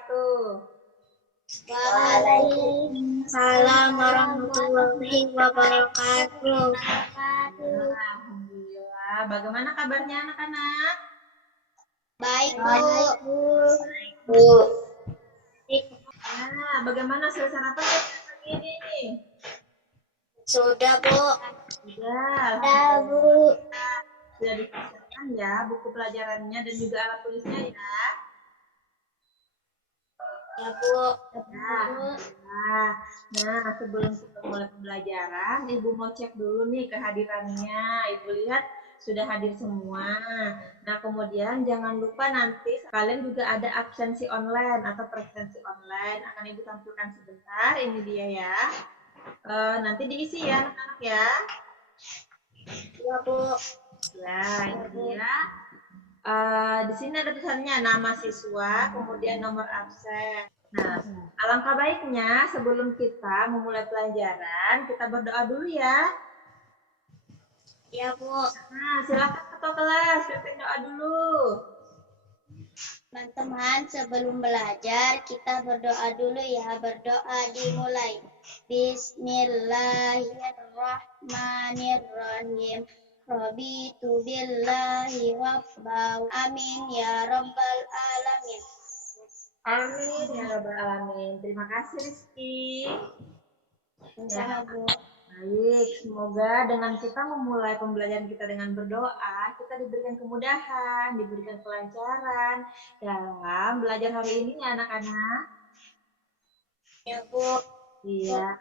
wabarakatuh. Waalaikumsalam warahmatullahi wabarakatuh. Alhamdulillah. Bagaimana kabarnya anak-anak? Baik, Bu. Nah, bagaimana suasana pagi ini? Sudah, Bu. Sudah. Bu. Sudah disiapkan ya buku pelajarannya dan juga alat tulisnya ya. Ya, Bu. Nah, sebelum kita mulai pembelajaran, Ibu mau cek dulu nih kehadirannya. Ibu lihat sudah hadir semua. Nah, kemudian jangan lupa nanti kalian juga ada absensi online atau presensi online. Akan Ibu tampilkan sebentar. Ini dia ya. Nanti diisi ya anak-anak ya. Ya, Bu. Ya, ini dia. Di sini ada tulisannya nama siswa, kemudian nomor absen. Nah, alangkah baiknya sebelum kita memulai pelajaran, kita berdoa dulu ya. Ya, Bu. Nah, silakan ketua kelas, pimpin doa dulu. Teman-teman, sebelum belajar kita berdoa dulu ya. Berdoa dimulai. Bismillahirrahmanirrahim. Raditu billahi rabba. Amin ya rabbal alamin. Amin ya rabbal alamin. Terima kasih Rizky. Sama, Bu. Baik, semoga dengan kita memulai pembelajaran kita dengan berdoa, kita diberikan kemudahan, diberikan kelancaran dalam belajar hari ini ya anak-anak. Ya, Bu. Iya.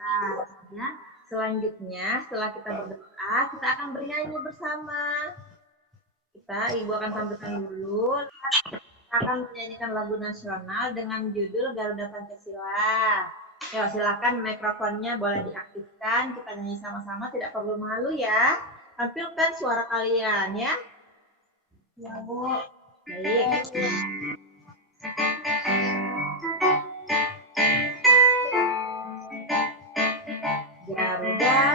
Ya. Selanjutnya, setelah kita berdoa, kita akan bernyanyi bersama. Ibu akan tampilkan dulu. Kita akan menyanyikan lagu nasional dengan judul Garuda Pancasila. Ya, silakan mikrofonnya boleh diaktifkan. Kita nyanyi sama-sama, tidak perlu malu ya. Tampilkan suara kalian ya. Ya, Bu. Baik. Garuda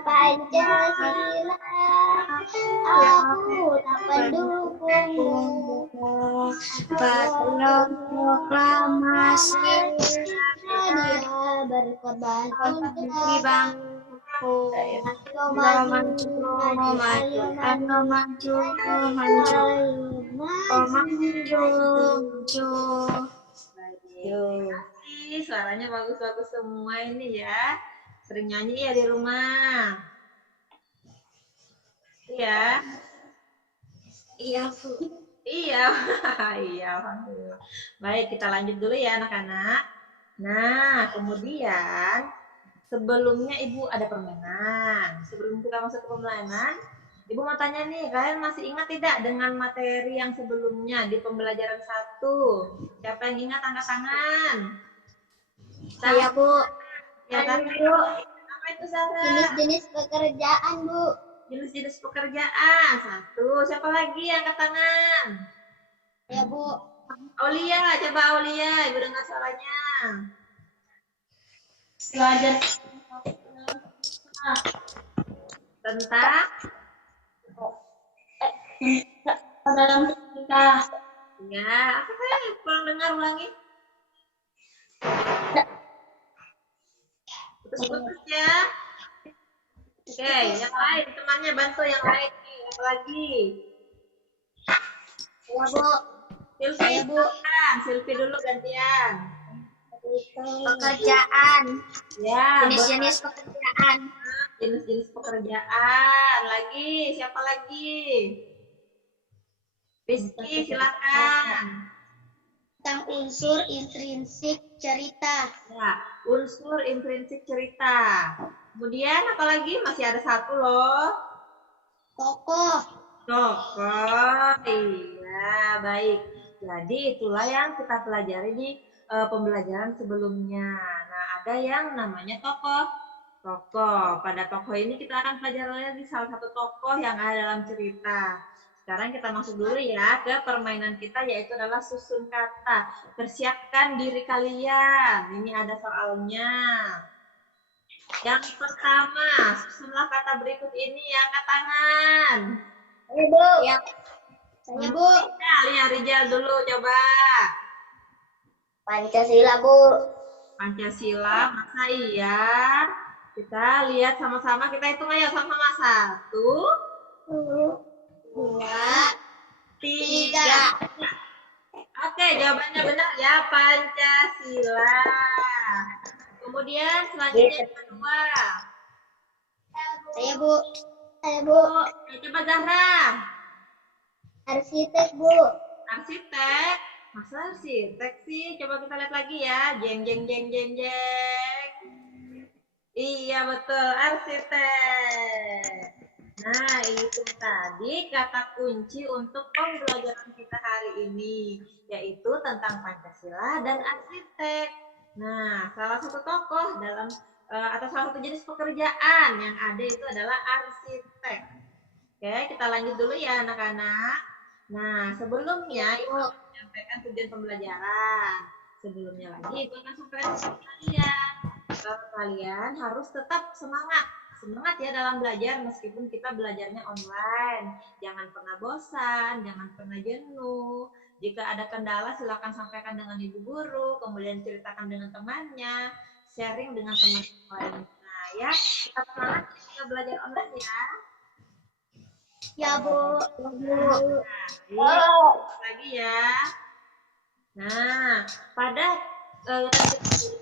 Pancasila, aku tak pendukungmu. Patriot proklamasi, dia berkorban untuk bangku. Suaranya bagus-bagus semua ini ya. Sering nyanyi ya di rumah. Iya. Iya, Bu. Iya. Iya, alhamdulillah. Baik, kita lanjut dulu ya anak-anak. Nah, kemudian sebelumnya Ibu ada permainan. Sebelum kita masuk ke permainan, Ibu mau tanya nih, kalian masih ingat tidak dengan materi yang sebelumnya di pembelajaran 1? Siapa yang ingat angkat tangan? Saya, Bu. Ya kan, Bu? Apa itu, Sarah? Jenis-jenis pekerjaan, Bu. Jenis-jenis pekerjaan. 1. Siapa lagi yang angkat tangan? Ya, Bu. Aulia, coba Aulia, Ibu dengar suaranya. Belajar Tentang dalam kita. ya, apa saya kurang dengar, ulangi. Putus-putus ya. Oke, yang lain temannya bantu yang lain nih, apa lagi? Ya, Bu. Silvi, Ya, Bu. Silvi dulu gantian. Pekerjaan. Ya, Jenis-jenis pekerjaan. jenis-jenis pekerjaan. Lagi, siapa lagi? Rizky, silakan. Tentang unsur intrinsik cerita. Ya, unsur intrinsik cerita. Kemudian apa lagi? Masih ada 1 loh. Tokoh. Tokoh. Iya, baik. Jadi itulah yang kita pelajari di pembelajaran sebelumnya. Nah, ada yang namanya tokoh. Tokoh. Pada tokoh ini kita akan pelajari salah satu tokoh yang ada dalam cerita. Sekarang kita masuk dulu ya ke permainan kita, yaitu adalah susun kata. Persiapkan diri kalian. Ini ada soalnya. Yang pertama, susunlah kata berikut ini, angkat tangan. Ibu. Ya. Saya, Bu. Rijal dulu coba. Pancasila, Bu. Pancasila, masa iya? Kita lihat sama-sama, kita hitung aja sama-sama. 1, 2, 3. Oke, jawabannya benar ya, Pancasila. Kemudian selanjutnya yang kedua. Saya, Bu. Saya, Bu. Coba Zahra. Arsitek, Bu. Arsitek. Masa arsitek sih? Coba kita lihat lagi ya. Jeng, jeng, jeng, jeng, jeng. Iya, betul. Arsitek. Nah, itu tadi kata kunci untuk pembelajaran kita hari ini, yaitu tentang Pancasila dan arsitek. Nah, salah satu tokoh dalam atau salah satu jenis pekerjaan yang ada itu adalah arsitek. Oke, kita lanjut dulu ya anak-anak. Nah, sebelumnya Ibu menyampaikan tujuan pembelajaran. Sebelumnya lagi Ibu akan sampaikan ke kalian. Kalian harus tetap semangat ya dalam belajar meskipun kita belajarnya online. Jangan pernah bosan, jangan pernah jenuh. Jika ada kendala silakan sampaikan dengan ibu guru, kemudian ceritakan dengan temannya, sharing dengan teman lainnya. Ya, kita semangat kita belajar online ya. Ya, Bu. Nah, lagi ya. Nah, pada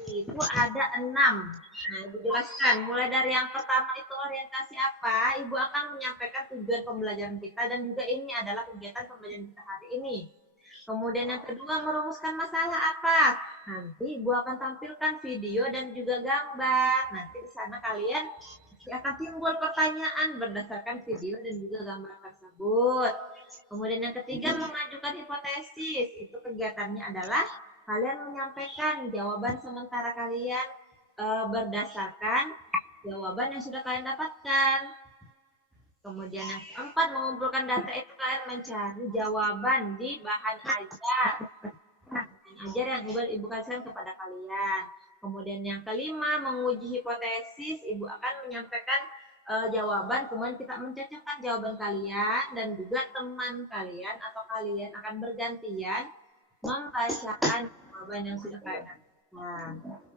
itu ada 6. Nah, Ibu jelaskan. Mulai dari yang pertama itu orientasi apa? Ibu akan menyampaikan tujuan pembelajaran kita dan juga ini adalah kegiatan pembelajaran kita hari ini. Kemudian yang kedua, merumuskan masalah apa? Nanti Ibu akan tampilkan video dan juga gambar. Nanti di sana kalian akan timbul pertanyaan berdasarkan video dan juga gambar tersebut. Kemudian yang ketiga, mengajukan hipotesis. Itu kegiatannya adalah kalian menyampaikan jawaban sementara kalian berdasarkan jawaban yang sudah kalian dapatkan. Kemudian yang keempat, mengumpulkan data itu kalian mencari jawaban di bahan ajar. Bahan ajar yang Ibu kasihkan kepada kalian. Kemudian yang kelima, menguji hipotesis. Ibu akan menyampaikan jawaban, kemudian kita mencocokkan jawaban kalian dan juga teman kalian atau kalian akan bergantian membacakan jawaban yang sudah kalian dapatkan.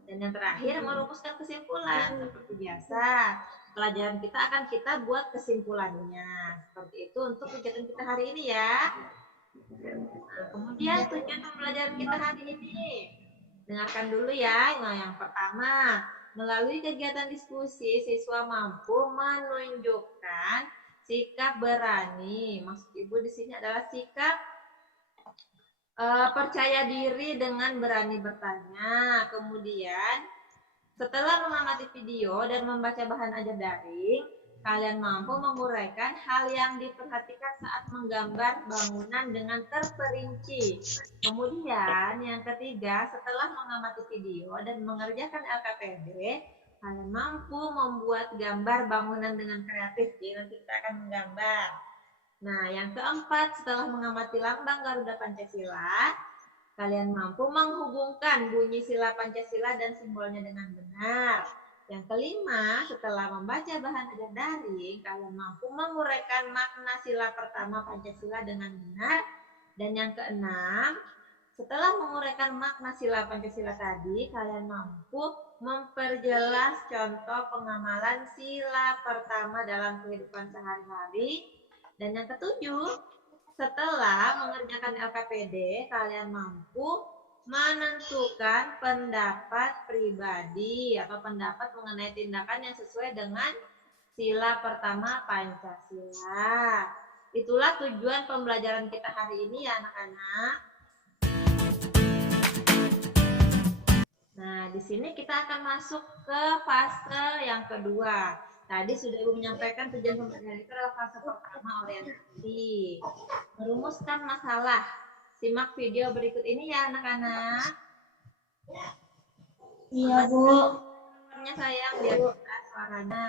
Dan yang terakhir, merumuskan kesimpulan. Seperti biasa, pelajaran kita akan kita buat kesimpulannya. Seperti itu untuk kegiatan kita hari ini ya. Nah, kemudian tujuan pembelajaran kita hari ini. Dengarkan dulu ya. Nah, yang pertama, melalui kegiatan diskusi, siswa mampu menunjukkan sikap berani. Maksud Ibu di sini adalah sikap percaya diri dengan berani bertanya. Kemudian, setelah mengamati video dan membaca bahan ajar daring, kalian mampu menguraikan hal yang diperhatikan saat menggambar bangunan dengan terperinci. Kemudian yang ketiga, setelah mengamati video dan mengerjakan LKPD, kalian mampu membuat gambar bangunan dengan kreatif. Jadi nanti kita akan menggambar. Nah, yang keempat, setelah mengamati lambang Garuda Pancasila, kalian mampu menghubungkan bunyi sila Pancasila dan simbolnya dengan benar. Yang kelima, setelah membaca bahan ajar daring, kalian mampu menguraikan makna sila pertama Pancasila dengan benar. Dan yang keenam, setelah menguraikan makna sila Pancasila tadi, kalian mampu memperjelas contoh pengamalan sila pertama dalam kehidupan sehari-hari. Dan yang ketujuh, setelah mengerjakan LKPD, kalian mampu menentukan pendapat pribadi atau pendapat mengenai tindakan yang sesuai dengan sila pertama Pancasila. Itulah tujuan pembelajaran kita hari ini ya anak-anak. Nah, di sini kita akan masuk ke fase yang kedua. Tadi sudah Ibu menyampaikan tujuan pembelajaran itu adalah fase pertama, orientasi. Merumuskan masalah. Simak video berikut ini ya anak-anak. Iya, Bu. Suaranya sayang, biar jelas suaranya.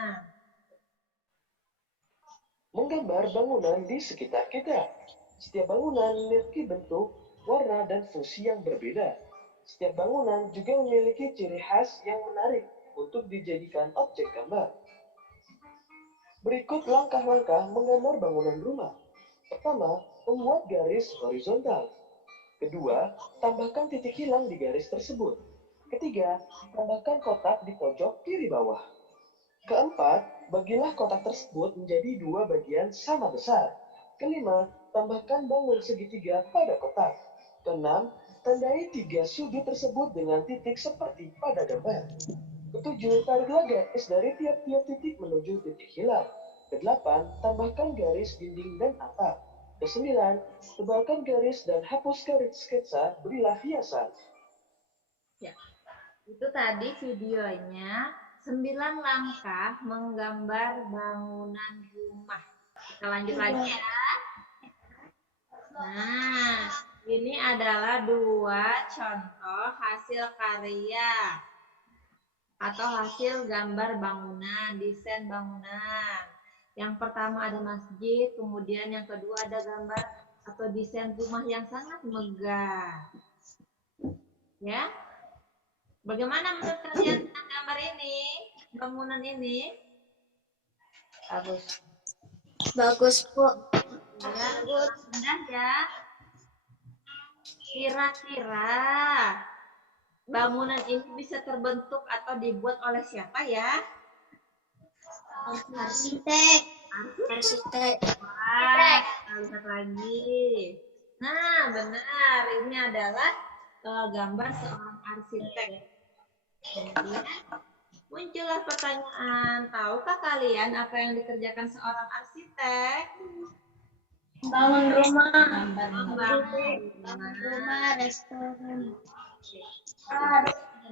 Menggambar bangunan di sekitar kita. Setiap bangunan memiliki bentuk, warna, dan fungsi yang berbeda. Setiap bangunan juga memiliki ciri khas yang menarik untuk dijadikan objek gambar. Berikut langkah-langkah menggambar bangunan rumah. Pertama, membuat garis horizontal. Kedua, tambahkan titik hilang di garis tersebut. Ketiga, tambahkan kotak di pojok kiri bawah. Keempat, bagilah kotak tersebut menjadi 2 bagian sama besar. Kelima, tambahkan bangun segitiga pada kotak. Keenam, tandai 3 sudut tersebut dengan titik seperti pada gambar. Ketujuh, tariklah garis dari tiap-tiap titik menuju titik hilang. Kedelapan, tambahkan garis dinding dan atap. Kesembilan, tebalkan garis dan hapus garis sketsa, berilah hiasan. Ya, itu tadi videonya 9 langkah menggambar bangunan rumah. Kita lanjut lagi ya. Nah, ini adalah 2 contoh hasil karya atau hasil gambar bangunan, desain bangunan. Yang pertama ada masjid, kemudian yang kedua ada gambar atau desain rumah yang sangat megah. Ya, bagaimana menurut kalian tentang gambar ini, bangunan ini? Bagus. Bagus, Bu. Ya, mudah ya. Kira-kira bangunan ini bisa terbentuk atau dibuat oleh siapa ya? Arsitek. Arsitek. Wah, kita lihat lagi. Nah, benar. Ini adalah gambar seorang arsitek. Kemudian muncullah pertanyaan, tahukah kalian apa yang dikerjakan seorang arsitek? Bangun rumah. Bangun rumah, restoran.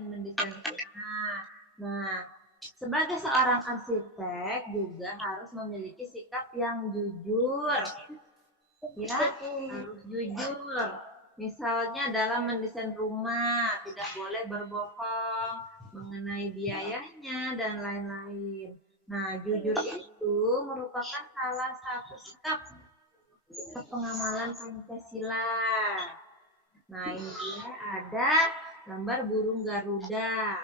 dan mendesain rumah. Nah, sebagai seorang arsitek juga harus memiliki sikap yang jujur. Ya, harus jujur. Misalnya dalam mendesain rumah, tidak boleh berbohong mengenai biayanya dan lain-lain. Nah, jujur itu merupakan salah satu sikap pengamalan Pancasila. Nah, ini dia ada gambar burung Garuda.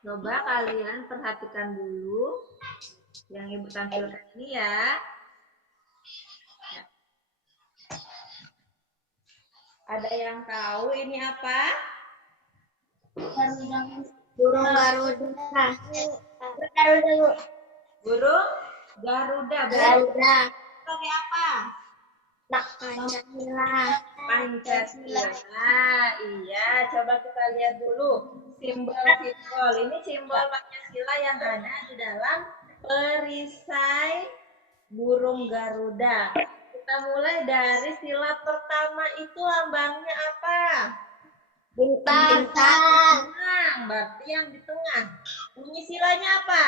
Coba kalian perhatikan dulu yang Ibu tampilkan ini ya. Ada yang tahu ini apa? Burung Garuda. Garuda. Burung Garuda. Garuda. Sebagai apa? Pancasila. Pancasila. Iya, coba kita lihat dulu simbol-simbol. Ini simbol Pancasila yang ada di dalam perisai burung Garuda. Kita mulai dari sila pertama itu lambangnya apa? Bintang. Bintang, berarti yang di tengah. Bunyi silanya apa?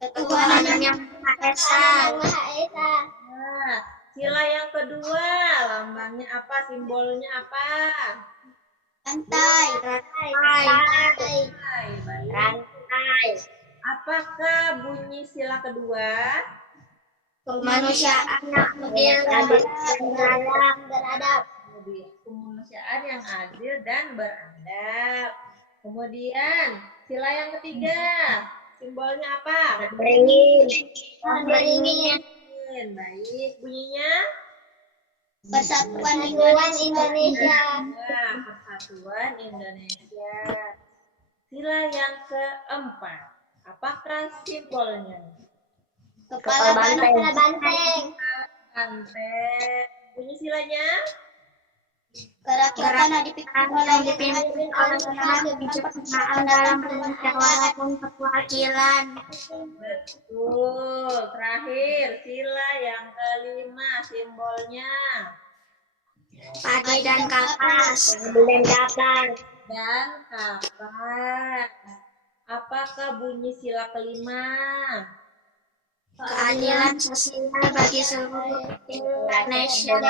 Ketuhanan yang Maha Esa. Nah, sila yang kedua, lambangnya apa? Simbolnya apa? Rantai. Baik. Apakah bunyi sila kedua? Kemanusiaan yang adil dan beradab. Kemanusiaan yang adil dan beradab. Kemudian sila yang ketiga, simbolnya apa? Beringin. Baik, bunyinya? Persatuan Indonesia. Nah, Persatuan Indonesia. Sila yang keempat, apakah simbolnya? Kepala banteng. Bunyi silanya? Kerakyatan dipimpin oleh kebijaksanaan dalam permusyawaratan perwakilan. Betul. Terakhir, sila yang kelima, simbolnya? Padi dan kapas. Dan kapas. Apakah bunyi sila kelima? Keadilan sosial bagi seluruh Indonesia.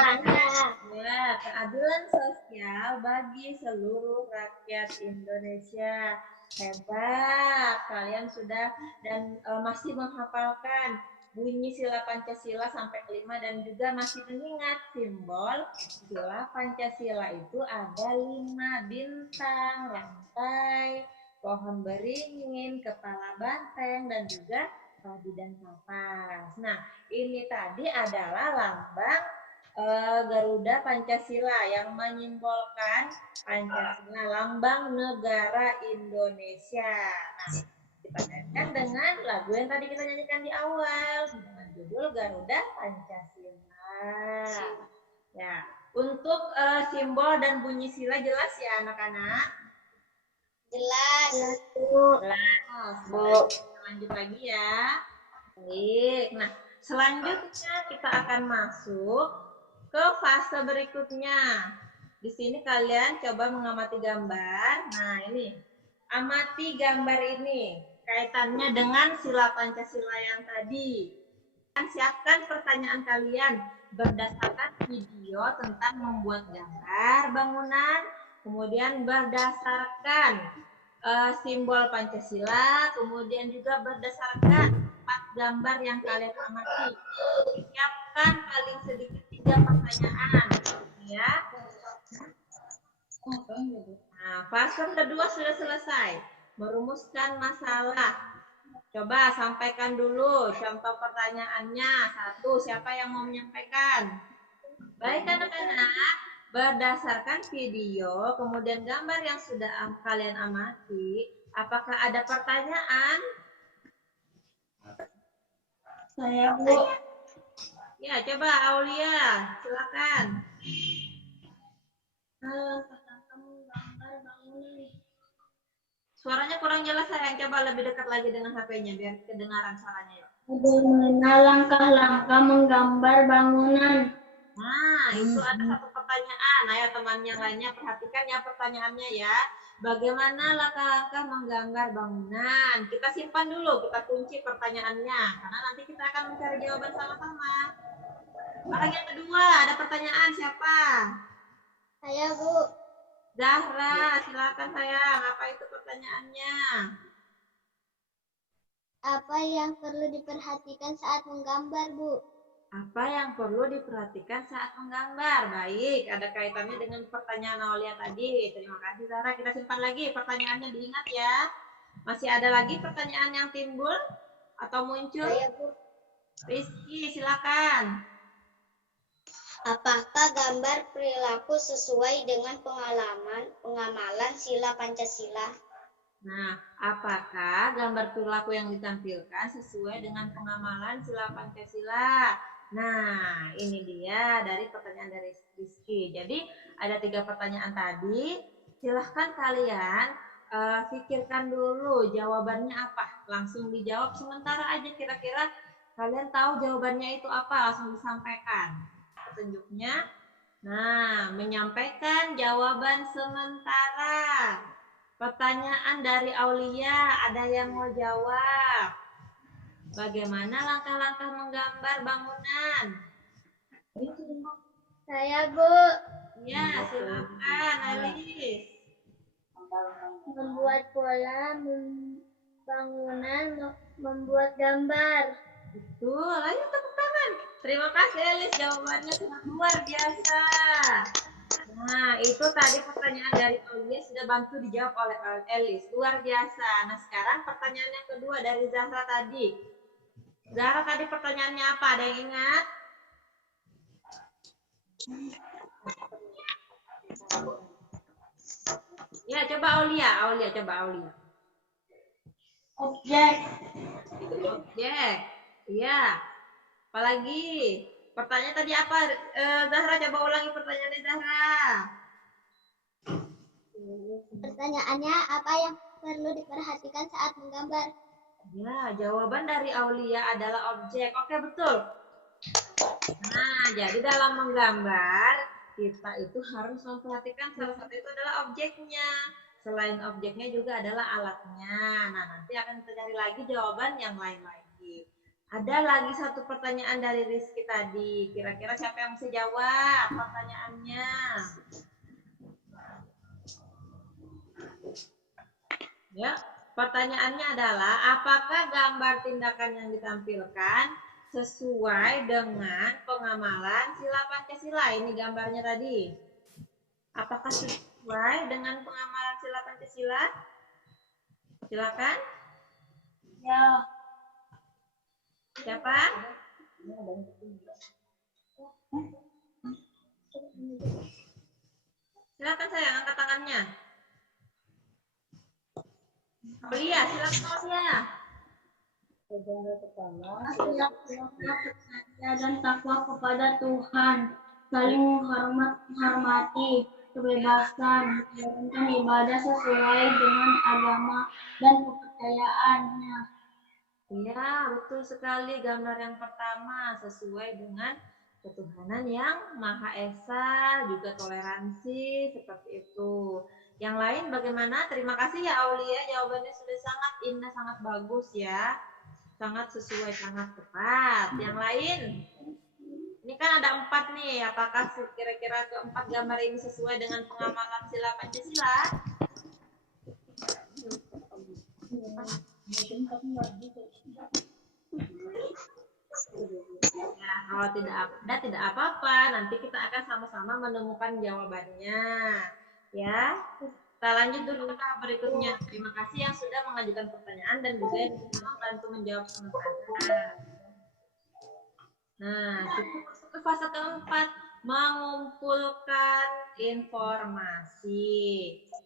Ya, keadilan sosial bagi seluruh rakyat Indonesia. Hebat, kalian sudah dan masih menghafalkan bunyi sila Pancasila sampai kelima dan juga masih mengingat simbol sila Pancasila itu ada 5 bintang, rantai, pohon beringin, kepala banteng, dan juga padi dan kapas. Nah, ini tadi adalah lambang Garuda Pancasila yang menyimbolkan Pancasila, lambang negara Indonesia. Nah, kita kaitkan dengan lagu yang tadi kita nyanyikan di awal dengan judul Garuda Pancasila. Ya, untuk simbol dan bunyi sila jelas ya anak-anak? Jelas. Jelas. Kita lanjut lagi ya. Baik. Nah, selanjutnya kita akan masuk ke fase berikutnya. Di sini kalian coba mengamati gambar. Nah, ini. Amati gambar ini. Kaitannya dengan sila Pancasila yang tadi. Siapkan pertanyaan kalian berdasarkan video tentang membuat gambar bangunan, kemudian berdasarkan simbol Pancasila, kemudian juga berdasarkan 4 gambar yang kalian amati. Siapkan paling sedikit 3 pertanyaan, ya. Nah, fase kedua sudah selesai, merumuskan masalah. Coba sampaikan dulu contoh pertanyaannya. 1, siapa yang mau menyampaikan? Baik anak-anak, berdasarkan video, kemudian gambar yang sudah kalian amati, apakah ada pertanyaan? Saya, Bu. Ya, coba Aulia, silakan. Suaranya kurang jelas sayang, coba lebih dekat lagi dengan HP-nya biar kedengaran suaranya. Bagaimana langkah-langkah menggambar bangunan? Nah, itu ada satu pertanyaan. Ayo teman yang lainnya perhatikan ya pertanyaannya ya. Bagaimana langkah-langkah menggambar bangunan? Kita simpan dulu, kita kunci pertanyaannya. Karena nanti kita akan mencari jawaban sama-sama. Orang yang kedua, ada pertanyaan siapa? Saya, Bu. Zahra, silakan sayang. Apa itu pertanyaannya? Apa yang perlu diperhatikan saat menggambar, Bu? Apa yang perlu diperhatikan saat menggambar? Baik, ada kaitannya dengan pertanyaan Aulia tadi. Terima kasih Zahra. Kita simpan lagi pertanyaannya, diingat ya. Masih ada lagi pertanyaan yang timbul atau muncul? Saya, Bu. Rizky, silakan. Apakah gambar perilaku sesuai dengan pengamalan sila Pancasila? Nah, apakah gambar perilaku yang ditampilkan sesuai dengan pengamalan sila Pancasila? Nah, ini dia dari pertanyaan dari Rizky. Jadi, ada 3 pertanyaan tadi. Silahkan kalian pikirkan dulu jawabannya apa. Langsung dijawab sementara aja kira-kira kalian tahu jawabannya itu apa. Langsung disampaikan. Petunjuknya. Nah, menyampaikan jawaban sementara. Pertanyaan dari Aulia, ada yang mau jawab? Bagaimana langkah-langkah menggambar bangunan? Saya, Bu. Ya, silakan, Elis. Membuat pola bangunan, membuat gambar. Betul, ayo tepuk tangan. Terima kasih Elis, jawabannya sangat luar biasa. Nah, itu tadi pertanyaan dari Aulia sudah bantu dijawab oleh Elis. Luar biasa. Nah, sekarang pertanyaan yang kedua dari Zahra tadi. Zahra tadi pertanyaannya apa? Ada yang ingat? Ya, coba Aulia. Objek. Objek. Iya. Apalagi? Pertanyaan tadi apa? Zahra, coba ulangi pertanyaannya Zahra. Pertanyaannya, apa yang perlu diperhatikan saat menggambar? Ya, jawaban dari Aulia adalah objek. Oke, betul. Nah, jadi dalam menggambar, kita itu harus memperhatikan salah satu itu adalah objeknya. Selain objeknya juga adalah alatnya. Nah, nanti akan kita cari lagi jawaban yang lain lagi. Ada lagi satu pertanyaan dari Rizky tadi. Kira-kira siapa yang bisa jawab pertanyaannya? Ya, pertanyaannya adalah apakah gambar tindakan yang ditampilkan sesuai dengan pengamalan sila Pancasila? Ini gambarnya tadi. Apakah sesuai dengan pengamalan sila Pancasila? Silakan. Ya. Siapa? Silakan sayang, angkat tangannya. Aulia, silakan Aulia. Gambar pertama, percaya dan takwa kepada Tuhan, saling menghormati kebebasan, menjalankan ibadah sesuai dengan agama dan kepercayaannya. Iya, betul sekali. Gambar yang pertama sesuai dengan ketuhanan yang Maha Esa, juga toleransi, seperti itu. Yang lain bagaimana? Terima kasih ya Aulia, jawabannya sudah sangat indah, sangat bagus ya. Sangat sesuai, sangat tepat. Yang lain? Ini kan ada 4 nih. Apakah kira-kira keempat gambar ini sesuai dengan pengamalan sila Pancasila? Ya, kalau tidak ada, tidak apa-apa. Nanti kita akan sama-sama menemukan jawabannya. Ya, kita lanjut dulu ke tahap berikutnya. Terima kasih yang sudah mengajukan pertanyaan dan juga yang sudah membantu menjawab sementara. Nah, kita masuk ke fase keempat, mengumpulkan informasi.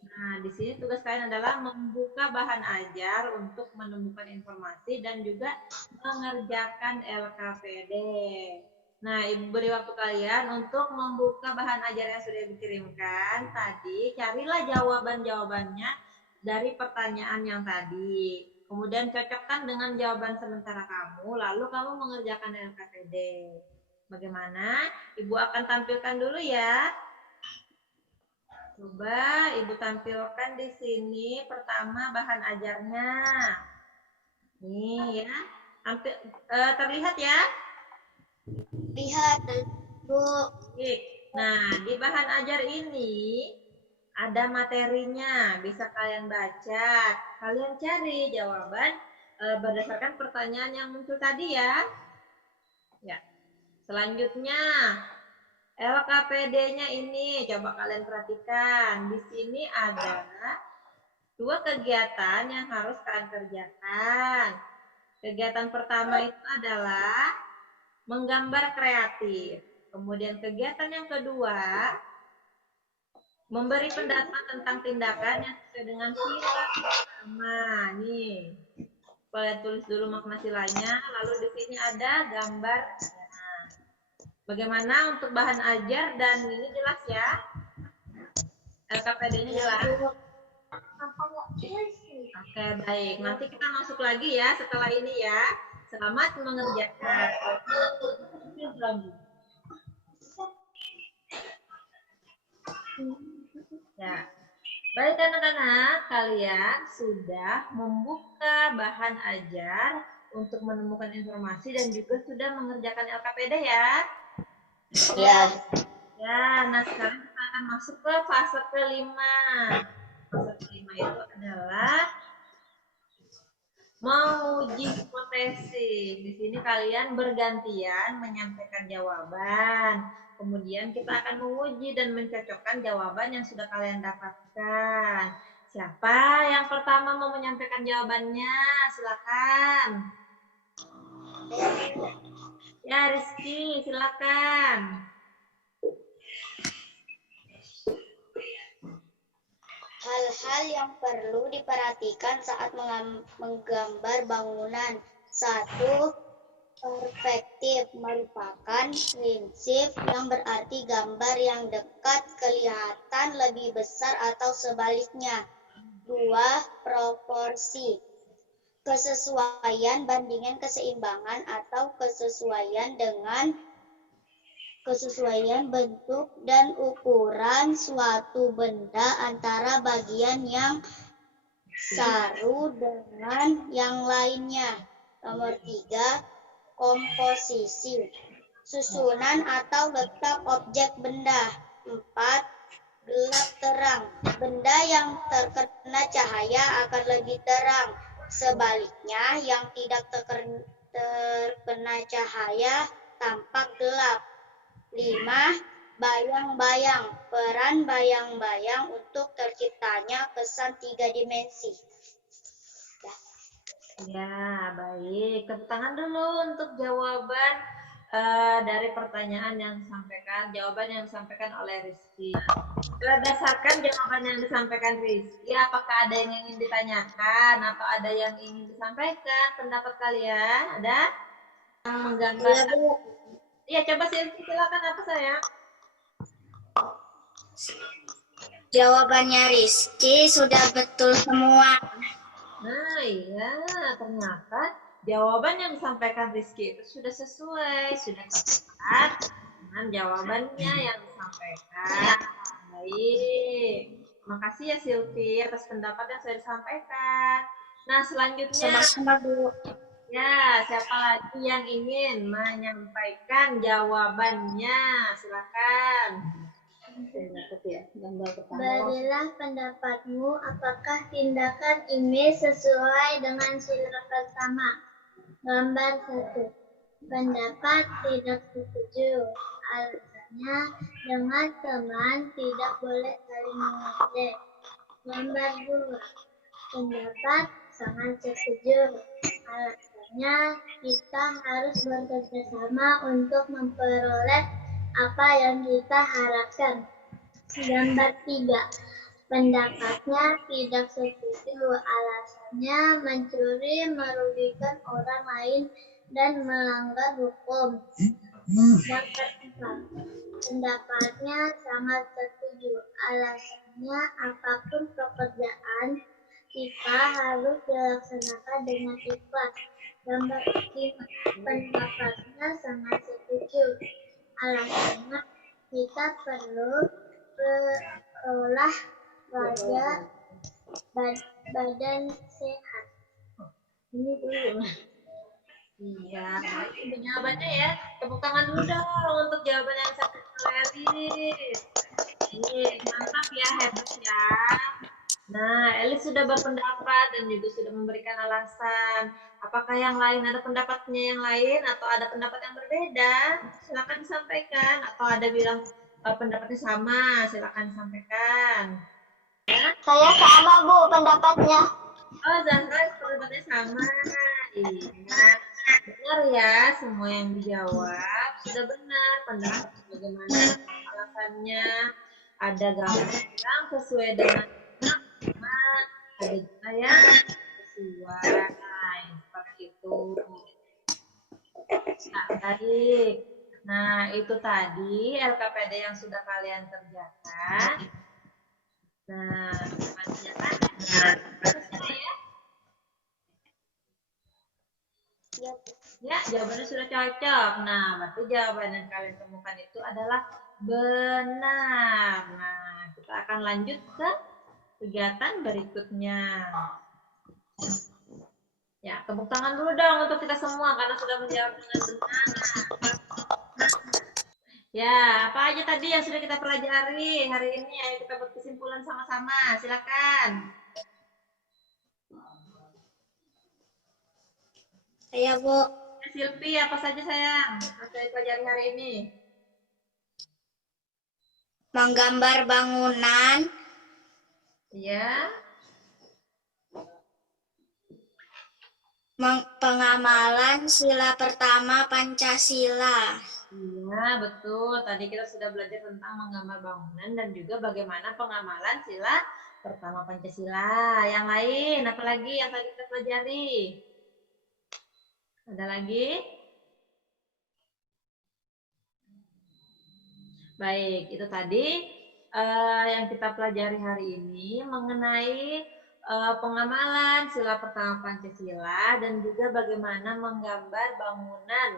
Nah, di sini tugas kalian adalah membuka bahan ajar untuk menemukan informasi dan juga mengerjakan LKPD. Nah, Ibu beri waktu kalian untuk membuka bahan ajar yang sudah dikirimkan tadi. Carilah jawaban-jawabannya dari pertanyaan yang tadi. Kemudian cocokkan dengan jawaban sementara kamu, lalu kamu mengerjakan LKPD. Bagaimana? Ibu akan tampilkan dulu ya. Coba Ibu tampilkan di sini pertama bahan ajarnya. Nih ya. Terlihat ya? Lihat, Bu. Oke. Nah, di bahan ajar ini ada materinya, bisa kalian baca. Kalian cari jawaban berdasarkan pertanyaan yang muncul tadi ya. Ya. Selanjutnya, LKPD-nya ini coba kalian perhatikan. Di sini ada 2 kegiatan yang harus kalian kerjakan. Kegiatan pertama itu adalah menggambar kreatif. Kemudian kegiatan yang kedua, memberi pendapat tentang tindakan yang sesuai dengan sila pertama. Nih, kalian tulis dulu makna silanya. Lalu di sini ada gambar. Bagaimana untuk bahan ajar dan ini jelas ya? LKPD-nya jelas? Oke, baik. Nanti kita masuk lagi ya setelah ini ya. Selamat mengerjakan. Ya. Baik anak-anak, kalian sudah membuka bahan ajar untuk menemukan informasi dan juga sudah mengerjakan LKPD ya. Ya. Ya, nah sekarang kita akan masuk ke fase kelima. Fase kelima itu adalah menguji hipotesis. Di sini kalian bergantian menyampaikan jawaban. Kemudian kita akan menguji dan mencocokkan jawaban yang sudah kalian dapatkan. Siapa yang pertama mau menyampaikan jawabannya? Silakan. Ya, Rizky, silakan. Hal-hal yang perlu diperhatikan saat menggambar bangunan. 1. Perspektif merupakan prinsip yang berarti gambar yang dekat kelihatan lebih besar atau sebaliknya. 2. Proporsi. Kesesuaian bandingan keseimbangan atau kesesuaian bentuk dan ukuran suatu benda antara bagian yang satu dengan yang lainnya. Nomor 3. Komposisi. Susunan atau letak objek benda. 4. Gelap terang. Benda yang terkena cahaya akan lebih terang. Sebaliknya, yang tidak terkena cahaya tampak gelap. 5. Bayang-bayang. Peran bayang-bayang untuk terciptanya kesan 3 dimensi. Ya, baik. Tepuk tangan dulu untuk jawaban dari pertanyaan yang disampaikan, jawaban yang disampaikan oleh Rizky. Berdasarkan jawaban yang disampaikan Rizky, apakah ada yang ingin ditanyakan atau ada yang ingin disampaikan pendapat kalian? Ada yang menggambar? Iya, Bu. Iya, coba silakan apa sayang? Jawabannya Rizky sudah betul semua. Nah, iya, ternyata jawaban yang disampaikan Rizky itu sudah sesuai, sudah tepat dengan jawabannya yang disampaikan. Baik, makasih ya Silvi atas pendapat yang saya sampaikan. Nah, selanjutnya, Sama-sama, Bu. ya, siapa lagi yang ingin menyampaikan jawabannya? Silakan. Berilah pendapatmu, apakah tindakan ini sesuai dengan sila pertama? Gambar 1. Pendapat tidak setuju. Alasannya, dengan teman tidak boleh saling mengejek. Gambar 2. Pendapat sangat setuju. Alasannya, kita harus bekerja sama untuk memperoleh apa yang kita harapkan. Gambar 3. Pendapatnya tidak setuju. Alasannya mencuri, merugikan orang lain, dan melanggar hukum. Gambar 4. Pendapatnya sangat setuju. Alasannya apapun pekerjaan kita harus dilaksanakan dengan ikhlas. Gambar 5. Pendapatnya sangat setuju. Alasannya kita perlu berolahraga badan sehat. Ini dulu. Iya, baik. Itu jawabannya ya. Tepuk tangan dulu dong untuk jawaban yang disampaikan oleh Elis. Ini mantap ya, hebat ya. Nah, Elis sudah berpendapat dan juga sudah memberikan alasan. Apakah yang lain ada pendapatnya yang lain atau ada pendapat yang berbeda? Silakan disampaikan. Atau ada bilang pendapatnya sama, silakan disampaikan. Ya. Saya sama, Bu, pendapatnya. Oh, Zahra pendapatnya sama. Iya. Benar ya, semua yang dijawab sudah benar. Pendapat bagaimana alasannya, ada gambar yang sesuai dengan tema, ada juga yang sesuai. Seperti itu. Nah, baik. Nah, itu tadi LKPD yang sudah kalian kerjakan. Nah, kemudian selesai ya. Ya, jawabannya sudah cocok. Nah, berarti jawaban yang kalian temukan itu adalah benar. Nah, kita akan lanjut ke kegiatan berikutnya. Ya, tepuk tangan dulu dong untuk kita semua karena sudah menjawab dengan benar. Ya, apa aja tadi yang sudah kita pelajari hari ini? Ayo kita buat kesimpulan sama-sama. Silakan. Saya, Bu. Silvi, apa saja sayang yang saya pelajari hari ini? Menggambar bangunan. Ya. Pengamalan sila pertama Pancasila. Iya, betul. Tadi kita sudah belajar tentang menggambar bangunan dan juga bagaimana pengamalan sila pertama Pancasila. Yang lain, apa lagi yang tadi kita pelajari? Ada lagi? Baik, itu tadi yang kita pelajari hari ini mengenai pengamalan sila pertama Pancasila dan juga bagaimana menggambar bangunan.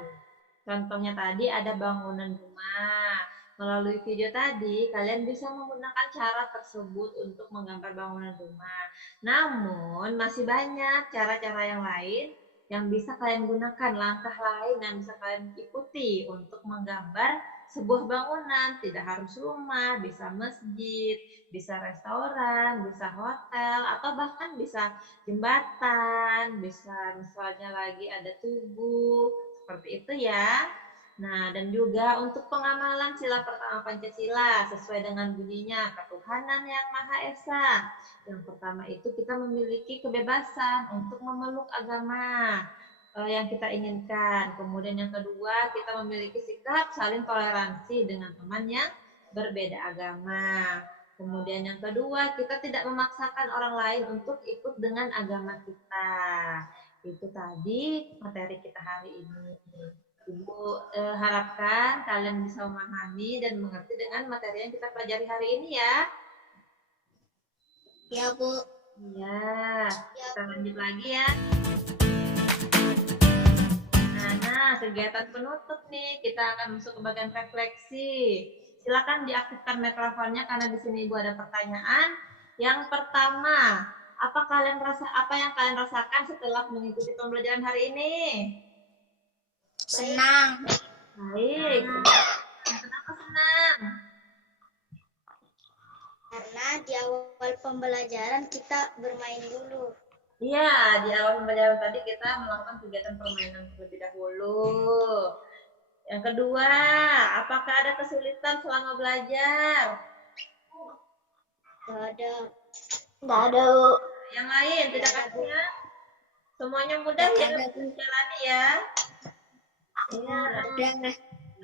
Contohnya tadi ada bangunan rumah. Melalui video tadi, kalian bisa menggunakan cara tersebut untuk menggambar bangunan rumah. Namun, masih banyak cara-cara yang lain yang bisa kalian gunakan, langkah lain yang bisa kalian ikuti untuk menggambar sebuah bangunan. Tidak harus rumah, bisa masjid, bisa restoran, bisa hotel, atau bahkan bisa jembatan, bisa misalnya lagi ada tugu, seperti itu ya. Nah, dan juga untuk pengamalan sila pertama Pancasila sesuai dengan bunyinya ketuhanan yang Maha Esa. Yang pertama itu kita memiliki kebebasan untuk memeluk agama. yang kita inginkan. Kemudian yang kedua, kita memiliki sikap saling toleransi dengan teman yang berbeda agama. Kemudian yang kedua, kita tidak memaksakan orang lain untuk ikut dengan agama kita. Itu tadi materi kita hari ini. Ibu harapkan kalian bisa memahami dan mengerti dengan materi yang kita pelajari hari ini ya. Ya, Bu. Ya, kita lanjut lagi ya. Nah, kegiatan penutup nih, kita akan masuk ke bagian refleksi. Silakan diaktifkan mikrofonnya karena di sini Ibu ada pertanyaan. Yang pertama, apa yang kalian rasakan setelah mengikuti pembelajaran hari ini? Senang. Baik. Kenapa senang? Karena di awal pembelajaran kita bermain dulu. Iya, di awal pembelajaran tadi kita melakukan kegiatan permainan terlebih dahulu. Yang kedua, apakah ada kesulitan selama belajar? Tidak ada. Nggak ada, Bu. Yang lain tidak ada ya? Semuanya mudah ya menjalani ya? Iya. Ada.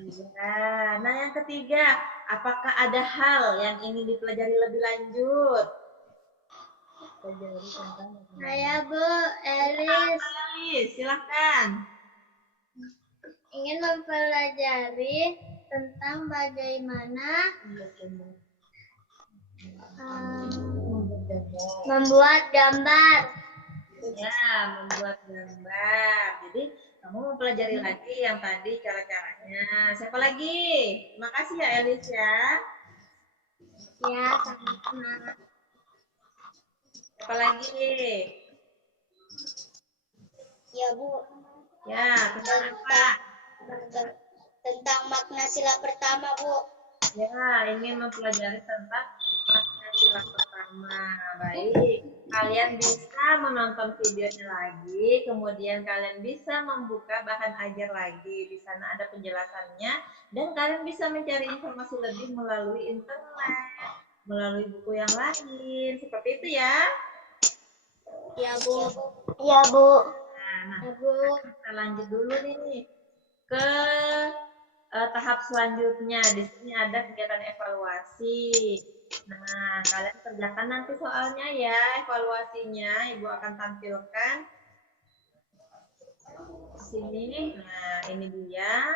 Iya. Nah, yang ketiga, apakah ada hal yang ingin dipelajari lebih lanjut? Pelajari tentang Saya, Bu Elis, silahkan. ingin mempelajari tentang bagaimana membuat gambar. Ya, membuat gambar. Jadi, kamu mempelajari lagi yang tadi cara-caranya. Siapa lagi? Terima kasih ya Elis ya. Ya, sama-sama. Siapa lagi? Ya, Bu. Ya, tentang apa? Tentang makna sila pertama, Bu. Ya, ingin mempelajari tentang makna sila pertama. Baik, kalian bisa menonton videonya lagi, kemudian kalian bisa membuka bahan ajar lagi. Di sana ada penjelasannya, dan kalian bisa mencari informasi lebih melalui internet, melalui buku yang lain. Seperti itu ya. Ya, Bu. Iya, Bu. Nah, Ya, Bu. kita lanjut dulu nih ke tahap selanjutnya. Di sini ada kegiatan evaluasi. Nah, kalian kerjakan nanti soalnya ya, evaluasinya. Ibu akan tampilkan di sini. Nah, ini dia.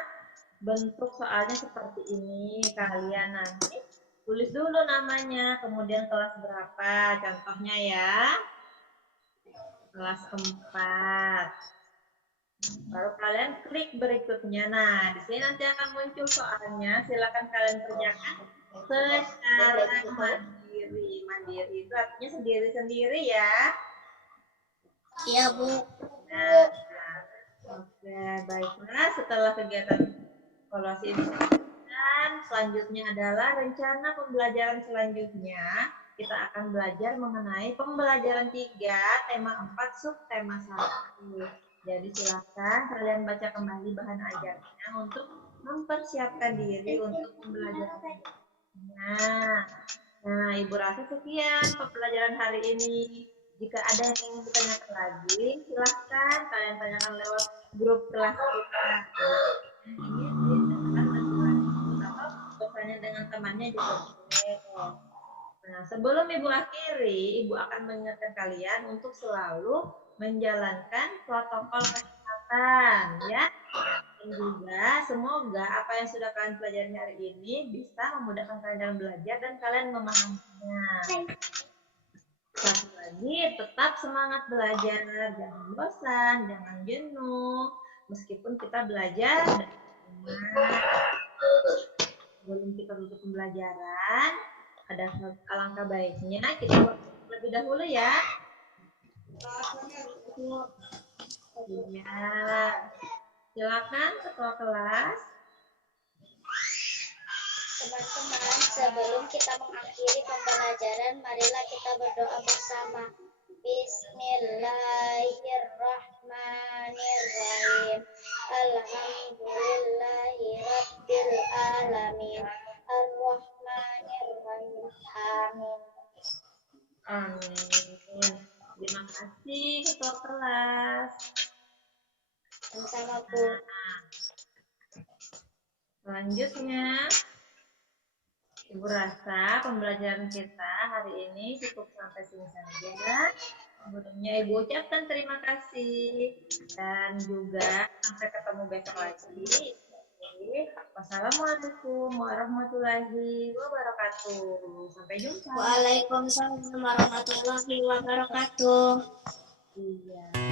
Bentuk soalnya seperti ini. Kalian nanti tulis dulu namanya, kemudian kelas berapa. Contohnya ya, kelas 4. Baru kalian klik berikutnya. Nah, di sini nanti akan muncul soalnya. Silakan kalian kerjakan secara mandiri. Mandiri itu artinya sendiri-sendiri ya. Ya, Bu. Nah, oke, baiklah. Setelah kegiatan evaluasi ini, dan selanjutnya adalah rencana pembelajaran selanjutnya. Kita akan belajar mengenai pembelajaran 3, tema 4, subtema 1. Jadi silakan kalian baca kembali bahan ajarnya untuk mempersiapkan diri untuk pembelajaran. Nah, Ibu rasa sekian pembelajaran hari ini. Jika ada yang ingin ditanyakan lagi, silahkan kalian tanyakan lewat grup kelas kita. Atau bertanya dengan temannya juga boleh. Nah, sebelum Ibu akhiri, Ibu akan mengingatkan kalian untuk selalu menjalankan protokol kesehatan, ya. Dan juga semoga apa yang sudah kalian pelajari hari ini bisa memudahkan kalian dalam belajar dan kalian memahaminya. Satu lagi, tetap semangat belajar, jangan bosan, jangan jenuh, meskipun kita belajar dari rumah. Sebelum kita tutup pembelajaran, ada alangkah baiknya kita lebih dahulu ya. Iya, silakan ketua kelas. Teman-teman, sebelum kita mengakhiri pembelajaran, marilah kita berdoa bersama. Bismillahirrahmanirrahim. Alhamdulillahirabbil alamin. Ar-Rahmanirrahim. Amin. Amin. Terima kasih ketua kelas. Sama-sama, Bu. Selanjutnya, Ibu rasa pembelajaran kita hari ini cukup sampai sini saja. Sebelumnya Ibu ucapkan terima kasih dan juga sampai ketemu besok lagi. Wassalamualaikum warahmatullahi wabarakatuh. Sampai jumpa. Waalaikumsalam warahmatullahi wabarakatuh. Iya.